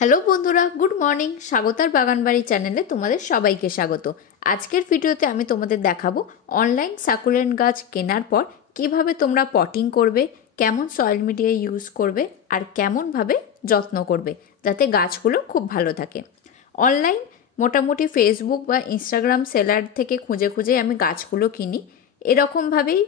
Hello বন্ধুরা, good morning. স্বাগতার বাগানবাড়ি চ্যানেলে তোমাদের সবাইকে স্বাগত। আজকের ভিডিওতে আমি তোমাদের দেখাবো অনলাইন সাকুলেন্ট গাছ কেনার পর কিভাবে তোমরা পটিং করবে, কেমন সয়েল মিডিয়া ইউজ করবে আর কেমনভাবে যত্ন করবে যাতে গাছগুলো খুব ভালো থাকে। অনলাইন মোটামুটি ফেসবুক বা ইনস্টাগ্রাম সেলার থেকে খুঁজে খুঁজে আমি গাছগুলো কিনি। এরকমভাবেই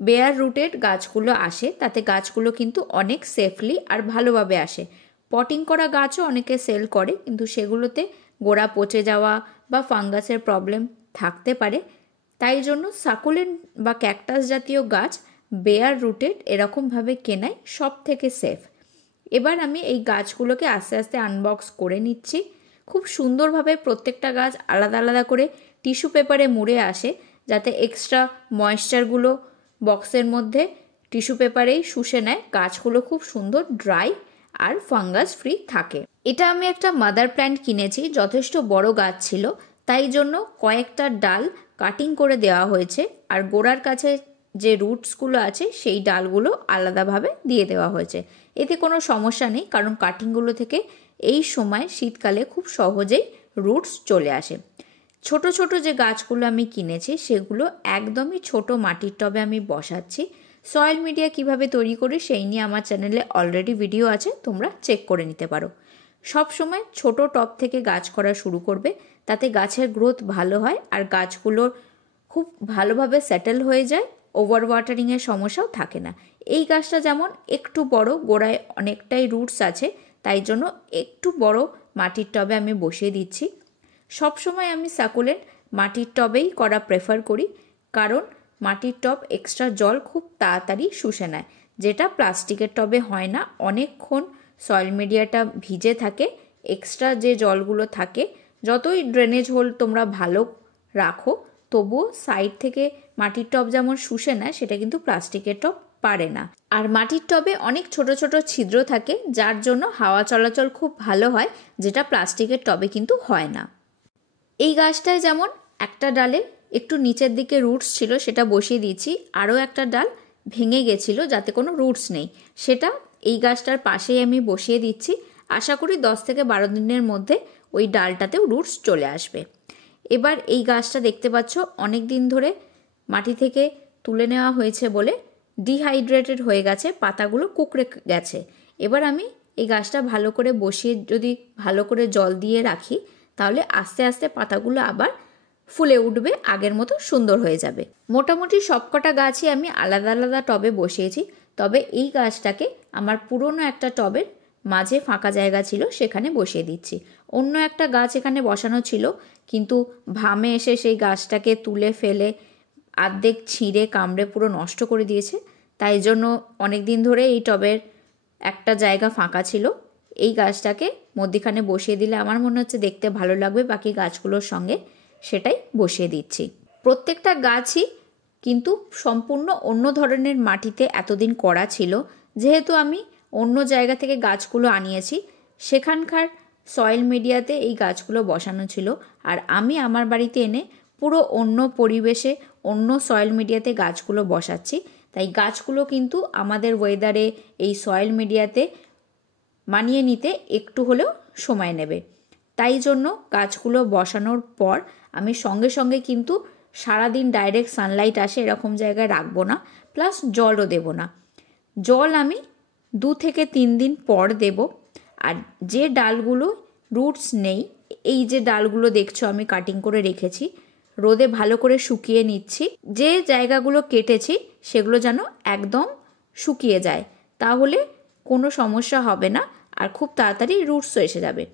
বেয়ার রুটেড গাছগুলো আসে, তাতে গাছগুলো কিন্তু অনেক সেফলি আর ভালোভাবে আসে। পটিং করা গাছও অনেকে সেল করে, কিন্তু সেগুলোতে গোড়া পচে যাওয়া বা ফাঙ্গাসের প্রবলেম থাকতে পারে। তাই জন্য সাকুলেন্ট বা ক্যাকটাস জাতীয় গাছ বেয়ার রুটেড এরকমভাবে কেনাই সব থেকে সেফ। এবার আমি এই গাছগুলোকে আস্তে আস্তে আনবক্স করে নিচ্ছি। খুব সুন্দরভাবে প্রত্যেকটা গাছ আলাদা আলাদা করে টিস্যু পেপারে মুড়ে আসে, যাতে এক্সট্রা ময়েশ্চারগুলো বক্সের মধ্যে টিস্যু পেপারেই শুষে নেয়, গাছগুলো খুব সুন্দর ড্রাই আর ফাঙ্গাস ফ্রি থাকে। এটা আমি একটা মাদার প্ল্যান্ট কিনেছি, যথেষ্ট বড় গাছ ছিল, তাই জন্য কয়েকটা ডাল কাটিং করে দেওয়া হয়েছে আর গোড়ার কাছে যে রুটসগুলো আছে সেই ডালগুলো আলাদাভাবে দিয়ে দেওয়া হয়েছে। এতে কোনো সমস্যা নেই, কারণ কাটিংগুলো থেকে এই সময় শীতকালে খুব সহজেই রুটস চলে আসে। ছোট ছোট যে গাছগুলো আমি কিনেছি সেগুলো একদমই ছোট মাটির টবে আমি বসাচ্ছি। সয়েল মিডিয়া কিভাবে তৈরি করি সেই নিয়ে আমার চ্যানেলে অলরেডি ভিডিও আছে, তোমরা চেক করে নিতে পারো। সব সময় ছোট টব থেকে গাছ করা শুরু করবে, তাতে গাছের গ্রোথ ভালো হয় আর গাছগুলোর খুব ভালোভাবে সেটেল হয়ে যায়, ওভার ওয়াটারিংয়ের সমস্যাও থাকে না। এই গাছটা যেমন একটু বড়, গোড়ায় অনেকটাই রুটস আছে, তাই জন্য একটু বড় মাটির টবে আমি বসিয়ে দিচ্ছি। সবসময় আমি সাকুলেন্ট মাটির টবেই করা প্রেফার করি, কারণ মাটির টব এক্সট্রা জল খুব তাড়াতাড়ি শুষে নেয়, যেটা প্লাস্টিকের টবে হয় না। অনেকক্ষণ সয়েল মিডিয়াটা ভিজে থাকে, এক্সট্রা যে জলগুলো থাকে, যতই ড্রেনেজ হোল তোমরা ভালো রাখো তবুও সাইড থেকে মাটির টব যেমন শুষে নেয়, সেটা কিন্তু প্লাস্টিকের টব পারে না। আর মাটির টবে অনেক ছোট ছোট ছিদ্র থাকে, যার জন্য হাওয়া চলাচল খুব ভালো হয়, যেটা প্লাস্টিকের টবে কিন্তু হয় না। এই গাছটায় যেমন একটা ডালে একটু নিচের দিকে রুটস ছিল, সেটা বসিয়ে দিয়েছি। আরও একটা ডাল ভেঙে গেছিলো যাতে কোনো রুটস নেই, সেটা এই গাছটার পাশেই আমি বসিয়ে দিচ্ছি। আশা করি 10 থেকে 12 দিনের মধ্যে ওই ডালটাতেও রুটস চলে আসবে। এবার এই গাছটা দেখতে পাচ্ছ অনেক দিন ধরে মাটি থেকে তুলে নেওয়া হয়েছে বলে ডিহাইড্রেটেড হয়ে গেছে, পাতাগুলো কুঁকড়ে গেছে। এবার আমি এই গাছটা ভালো করে বসিয়ে যদি ভালো করে জল দিয়ে রাখি, তাহলে আস্তে আস্তে পাতাগুলো আবার ফুলে উঠবে, আগের মতো সুন্দর হয়ে যাবে। মোটামুটি সবকটা গাছই আমি আলাদা আলাদা টবে বসিয়েছি, তবে এই গাছটাকে আমার পুরনো একটা টবের মাঝে ফাঁকা জায়গা ছিল সেখানে বসিয়ে দিচ্ছি। অন্য একটা গাছ এখানে বসানো ছিল, কিন্তু ভামে এসে সেই গাছটাকে তুলে ফেলে আর্ধেক ছিঁড়ে কামড়ে পুরো নষ্ট করে দিয়েছে। তাই জন্য অনেক দিন ধরে এই টবের একটা জায়গা ফাঁকা ছিল, এই গাছটাকে মধ্যিখানে বসিয়ে দিলে আমার মনে হচ্ছে দেখতে ভালো লাগবে বাকি গাছগুলোর সঙ্গে, সেটাই বসিয়ে দিচ্ছি। প্রত্যেকটা গাছই কিন্তু সম্পূর্ণ অন্য ধরনের মাটিতে এতদিন করা ছিল। যেহেতু আমি অন্য জায়গা থেকে গাছগুলো আনিয়েছি, সেখানকার সয়েল মিডিয়াতে এই গাছগুলো বসানো ছিল, আর আমি আমার বাড়িতে এনে পুরো অন্য পরিবেশে অন্য সয়েল মিডিয়াতে গাছগুলো বসাচ্ছি। তাই গাছগুলো কিন্তু আমাদের ওয়েদারে এই সয়েল মিডিয়াতে মানিয়ে নিতে একটু হলেও সময় নেবে। তাই জন্য গাছগুলো বসানোর পর আমি সঙ্গে সঙ্গে কিন্তু সারাদিন ডাইরেক্ট সানলাইট আসে এরকম জায়গায় রাখবো না, প্লাস জলও দেব না। জল আমি 2 থেকে 3 দিন পর দেব। আর যে ডালগুলো রুটস নেই, এই যে ডালগুলো দেখছো আমি কাটিং করে রেখেছি, রোদে ভালো করে শুকিয়ে নিচ্ছি। যে জায়গাগুলো কেটেছি সেগুলো যেন একদম শুকিয়ে যায়, তাহলে কোনো সমস্যা হবে না আর খুব তাড়াতাড়ি রুটসও এসে যাবে।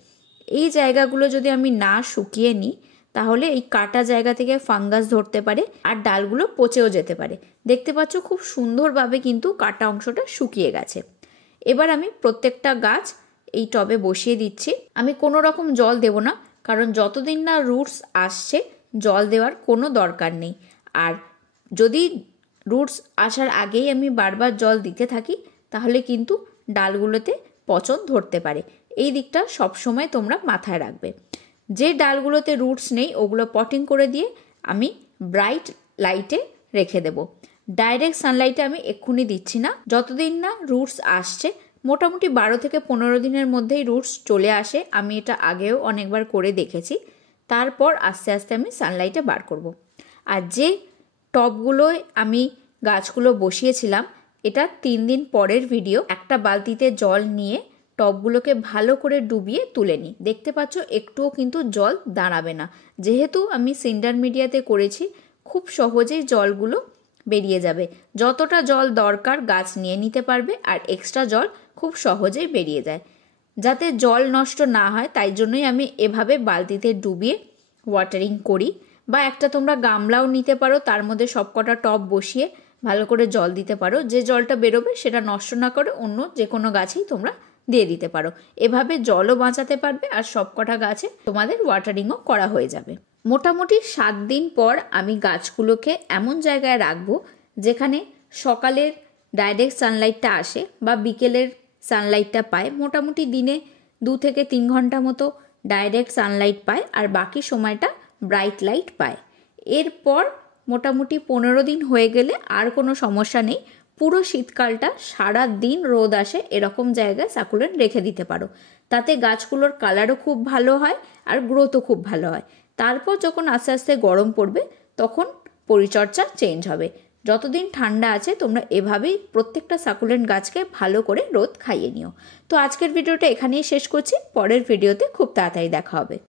এই জায়গাগুলো যদি আমি না শুকিয়ে নিই, তাহলে এই কাটা জায়গা থেকে ফাঙ্গাস ধরতে পারে আর ডালগুলো পচেও যেতে পারে। দেখতে পাচ্ছ খুব সুন্দরভাবে কিন্তু কাটা অংশটা শুকিয়ে গেছে। এবার আমি প্রত্যেকটা গাছ এই টবে বসিয়ে দিচ্ছি। আমি কোনো রকম জল দেব না, কারণ যতদিন না রুটস আসছে জল দেওয়ার কোনো দরকার নেই। আর যদি রুটস আসার আগেই আমি বারবার জল দিতে থাকি, তাহলে কিন্তু ডালগুলোতে পচন ধরতে পারে। এই দিকটা সবসময় তোমরা মাথায় রাখবে। যে ডালগুলোতে রুটস নেই ওগুলো পটিং করে দিয়ে আমি ব্রাইট লাইটে রেখে দেব। ডাইরেক্ট সানলাইটে আমি এক্ষুনি দিচ্ছি না, যতদিন না রুটস আসছে মোটামুটি 12 থেকে 15 দিনের মধ্যেই রুটস চলে আসে। আমি এটা আগেও অনেকবার করে দেখেছি। তারপর আস্তে আস্তে আমি সানলাইটে বার করব। আর যে টবগুলোয় আমি গাছগুলো বসিয়েছিলাম, এটা 3 দিন পরের ভিডিও। একটা বালতিতে জল নিয়ে টবগুলোকে ভালো করে ডুবিয়ে তুলে নিই। দেখতে পাচ্ছ একটুও কিন্তু জল দাঁড়াবে না। যেহেতু আমি সিন্ডার মিডিয়াতে করেছি, খুব সহজেই জলগুলো বেরিয়ে যাবে। যতটা জল দরকার গাছ নিয়ে নিতে পারবে, আর এক্সট্রা জল খুব সহজেই বেরিয়ে যায়। যাতে জল নষ্ট না হয় তাই জন্যই আমি এভাবে বালতিতে ডুবিয়ে ওয়াটারিং করি। বা একটা তোমরা গামলাও নিতে পারো, তার মধ্যে সবকটা টব বসিয়ে ভালো করে জল দিতে পারো। যে জলটা বেরোবে সেটা নষ্ট না করে অন্য যে কোনো গাছেই তোমরা দিয়ে দিতে পারো। এভাবে জলও বাঁচাতে পারবে আর সবকটা গাছে তোমাদের ওয়াটারিংও করা হয়ে যাবে। মোটামুটি 7 দিন পর আমি গাছগুলোকে এমন জায়গায় রাখবো যেখানে সকালের ডাইরেক্ট সানলাইটটা আসে বা বিকেলের সানলাইটটা পায়। মোটামুটি দিনে 2 থেকে 3 ঘন্টা মতো ডাইরেক্ট সানলাইট পায়, আর বাকি সময়টা ব্রাইট লাইট পায়। এরপর মোটামুটি 15 দিন হয়ে গেলে আর কোনো সমস্যা নেই। পুরো শীতকালটা সারা দিন রোদ আসে এরকম জায়গায় সাকুলেন্ট রেখে দিতে পারো। তাতে গাছগুলোর কালারও খুব ভালো হয় আর গ্রোথও খুব ভালো হয়। তারপর যখন আস্তে আস্তে গরম পড়বে তখন পরিচর্যা চেঞ্জ হবে। যতদিন ঠান্ডা আছে তোমরা এভাবেই প্রত্যেকটা সাকুলেন্ট গাছকে ভালো করে রোদ খাইয়ে নিও। তো আজকের ভিডিওটা এখানেই শেষ করছি। পরের ভিডিওতে খুব তাড়াতাড়ি দেখা হবে।